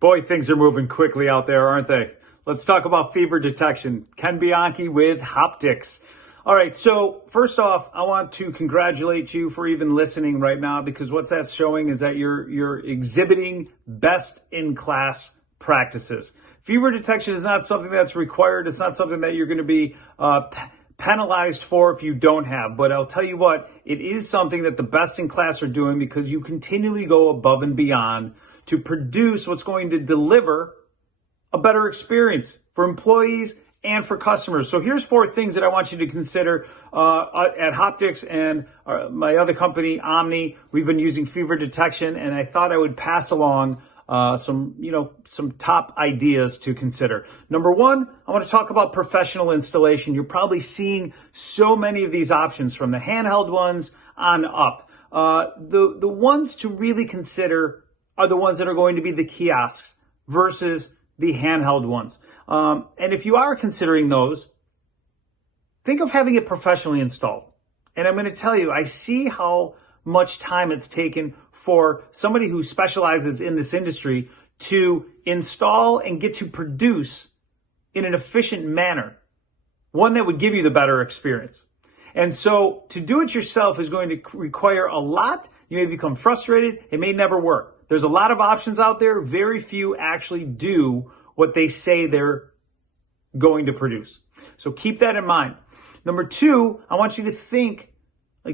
Boy, things are moving quickly out there, aren't they? Let's talk about fever detection. Ken Bianchi with Hoptics. All right, so first off, I want to congratulate you for even listening right now, because what that's showing is that you're exhibiting best in class practices. Fever detection is not something that's required. It's not something that you're going to be penalized for if you don't have. But I'll tell you what, it is something that the best in class are doing, because you continually go above and beyond to produce what's going to deliver a better experience for employees and for customers. So here's 4 things that I want you to consider at Hoptics and my other company, Omni. We've been using fever detection, and I thought I would pass along some top ideas to consider. Number 1, I want to talk about professional installation. You're probably seeing so many of these options, from the handheld ones on up. The ones to really consider are the ones that are going to be the kiosks versus the handheld ones. And if you are considering those, think of having it professionally installed. And I'm going to tell you, I see how much time it's taken for somebody who specializes in this industry to install and get to produce in an efficient manner, one that would give you the better experience. And so to do it yourself is going to require a lot. You may become frustrated. It may never work. There's a lot of options out there. Very few actually do what they say they're going to produce. So keep that in mind. Number 2, I want you to think,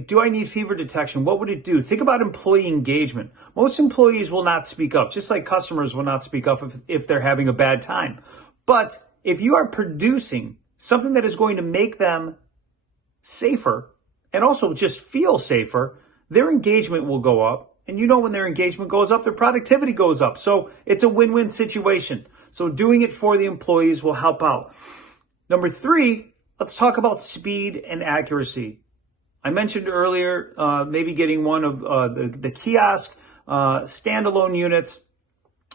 do I need fever detection? What would it do? Think about employee engagement. Most employees will not speak up, just like customers will not speak up if they're having a bad time. But if you are producing something that is going to make them safer and also just feel safer, their engagement will go up. And when their engagement goes up, their productivity goes up. So it's a win-win situation. So doing it for the employees will help out. Number 3, let's talk about speed and accuracy. I mentioned earlier, maybe getting one of the kiosk standalone units,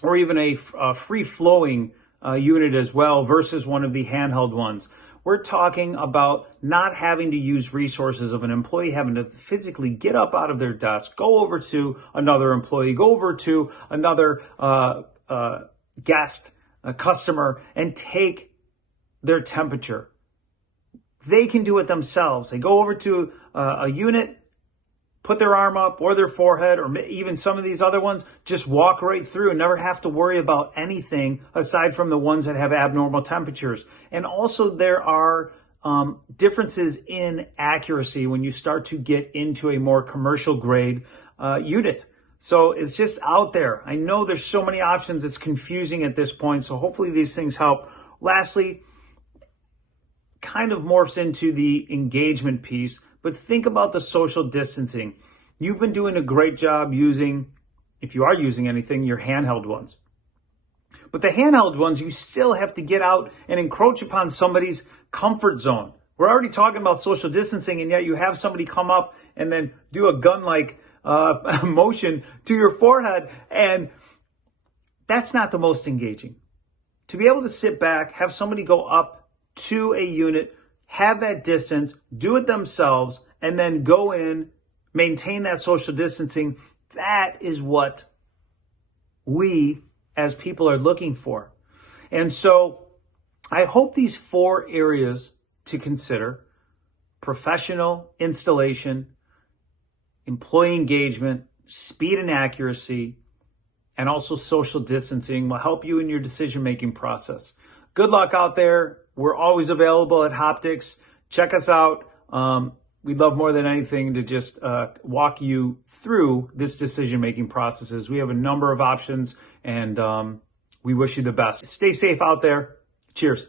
or even a free-flowing unit as well, versus one of the handheld ones. We're talking about not having to use resources of an employee having to physically get up out of their desk, go over to another employee, go over to another guest, a customer, and take their temperature. They can do it themselves. They go over to a unit, put their arm up or their forehead, or even some of these other ones, just walk right through and never have to worry about anything aside from the ones that have abnormal temperatures. And also there are differences in accuracy when you start to get into a more commercial grade unit. So it's just out there. I know there's so many options. It's confusing at this point. So hopefully these things help. Lastly, kind of morphs into the engagement piece, but think about the social distancing. You've been doing a great job using, if you are using anything, your handheld ones. But the handheld ones, you still have to get out and encroach upon somebody's comfort zone. We're already talking about social distancing, and yet you have somebody come up and then do a gun-like motion to your forehead, and that's not the most engaging. To be able to sit back, have somebody go up to a unit, have that distance, do it themselves, and then go in, maintain that social distancing, that is what we as people are looking for. And so I hope these 4 areas to consider: professional installation, employee engagement, speed and accuracy, and also social distancing will help you in your decision-making process. Good luck out there. We're always available at Hoptics. Check us out. We'd love more than anything to just walk you through this decision-making processes. We have a number of options, and we wish you the best. Stay safe out there. Cheers.